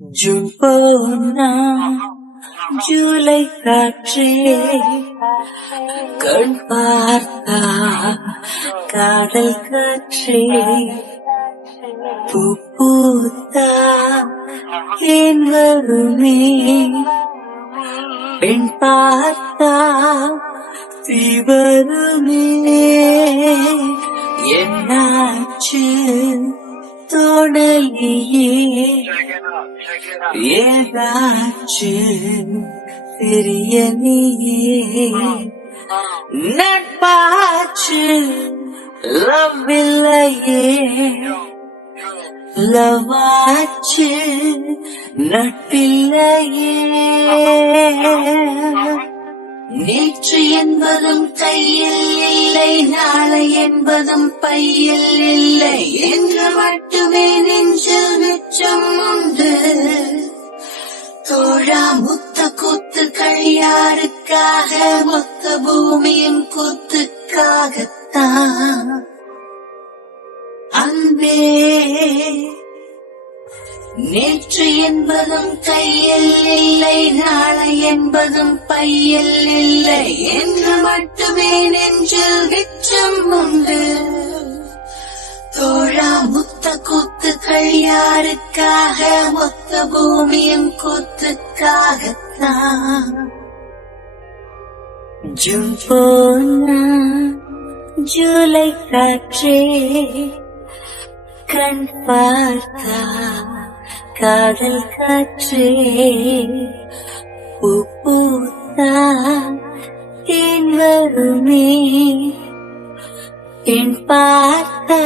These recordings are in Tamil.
ஜூன் போனா ஜூலை காற்றே கண் பார்த்தா காதல் காற்றே பூ பூத்தா தேன் வருமே பெண் பார்த்தா தீ வருமே என்னாச்சு தோணலியே ஏதாச்சு தெரியலையே நட்பாச்சு லவ் இல்லையே லவாச்சு நட்பில்லையே நேற்று என்பதும் கையில் இல்லை நாளை என்பதும் பையில் இல்லை என்று மட்டுமே நெஞ்சில் மிச்சம் உண்டு தோழா முத்த கூத்துக்கள் யாருக்காக மொத்த பூமியின் கூத்துக்காகத்தான் அன்பே நேற்று என்பதும் கையில் இல்லை நாளை என்பதும் பையில் இல்லை என்று மட்டுமே நெஞ்சில் மிச்சம் உண்டு தோழா முத்த கூத்துக்கள் யாருக்காக மொத்த பூமியும் கூத்துக்காகத்தான் ஜூன் போனா ஜூலை காற்றே கண் பார்த்தா காதல் காற்றே பூ பூத்தா தேன் வருமே பெண் பார்த்தா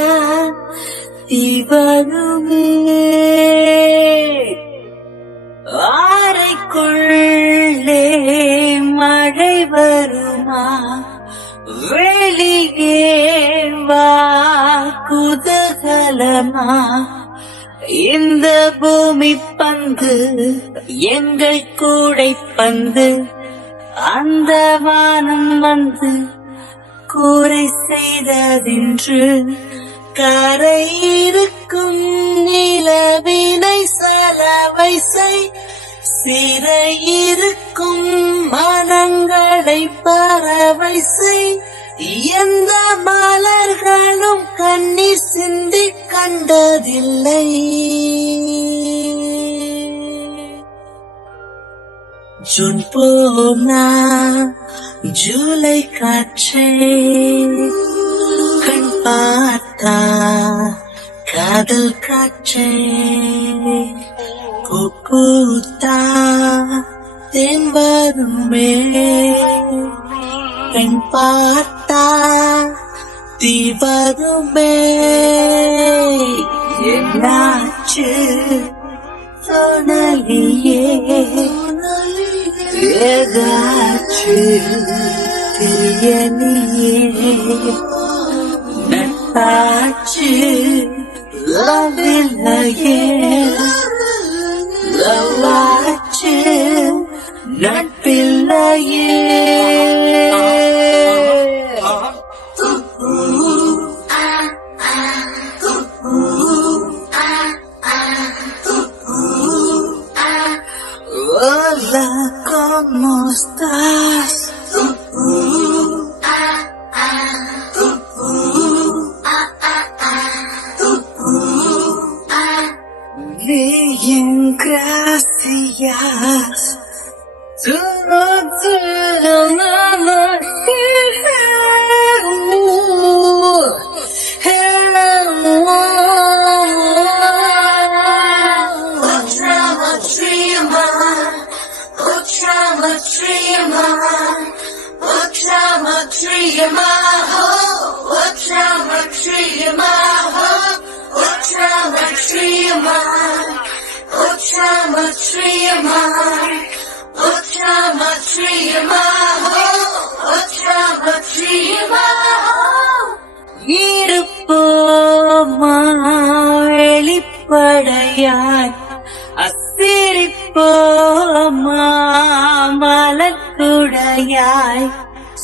தீ வருமே அறைக்குள்ளே மழை வருமா வெளியே வா குதூகலமா இந்த பூமி பந்து எங்கள் கூடை பந்து அந்த வானம் வந்து கூரை செய்ததென்று கரை இருக்கும் நிலவினை சலவை செய் சிறை இருக்கும் மனங்களை பறவை செய் எந்த மலர்களும் கண்ணீர் சிந்தி கண்டதில்லை ஜூன் போனா ஜூலை காற்றே கண் பார்த்தா காதல் காற்றே பூ பூத்தா தேன் வருமே பெண் பார்த்தா தீ வருமே என்னாச்சு தோணலியே ஏதாச்சு தெரியலையே நட்பாச்சு லவ் இல்லையே லவாச்சு நட்பில்லையே Hola, ¿cómo estás? Bien, gracias. Tú no te nada. இருப்போமா வெளிப்படையாய் அசிரிப்போமா மலக்குடையாய்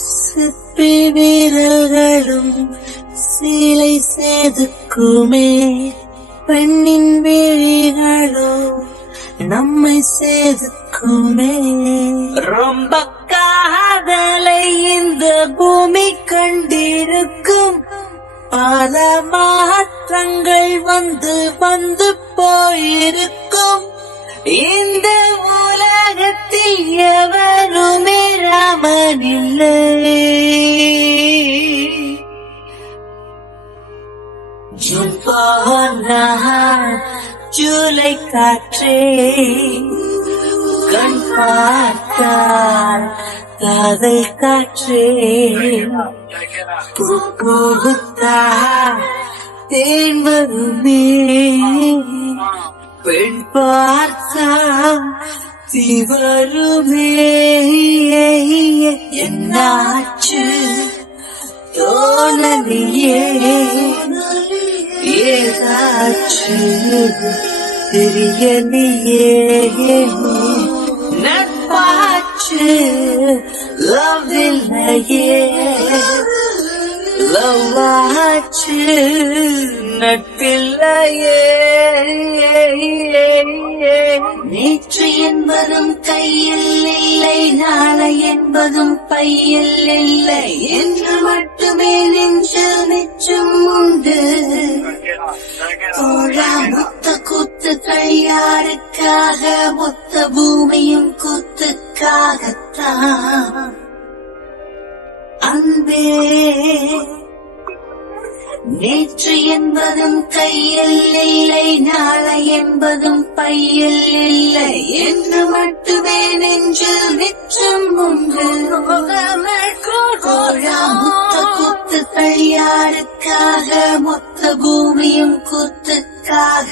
சிப்பி வீரர்களும் சிலை செதுக்குமே பெண்ணின் விழிகளோ நம்மை சேதுக்குமே. ரொம்ப காதலை இந்த பூமி கண்டிருக்கும். பல மாற்றங்கள் வந்து வந்து போயிருக்கும். இந்த உலகத்தில் எவருமே ராமனில்லை. ஜூன் போனார் ஜூலை காற்றே, கண் பார்த்தார் காதல் காற்றே. பூத்தார் தேன் வருமே, பெண் பார்த்தா தீவருமே. என்னாச்சு தோணலியே, ஏதாச்சு தெரியலையே. நட்பாச்சு லவ் இல்லையே, லவ் ஆச்சு நட்பில்லையே. நேற்று என்பதும் கையில் இல்லை, நாளை என்பதும் பையில் இல்லை என்று மட்டுமே நெஞ்சில் மிச்சம் உண்டு. தோழா மொத்த கூத்துக்கள் யாருக்காக? மொத்த பூமியும் கூத்துக்காகத்தான். அன்பே நேற்று என்பதும் கையில் இல்லை, நாளை என்பதும் பையில் இல்லை என்று மட்டுமே நெஞ்சில் மிச்சம் உண்டு. மொத்த கூத்துக்கள் யாருக்காக? மொத்த பூமியும் கூத்துக்காகத்தான்.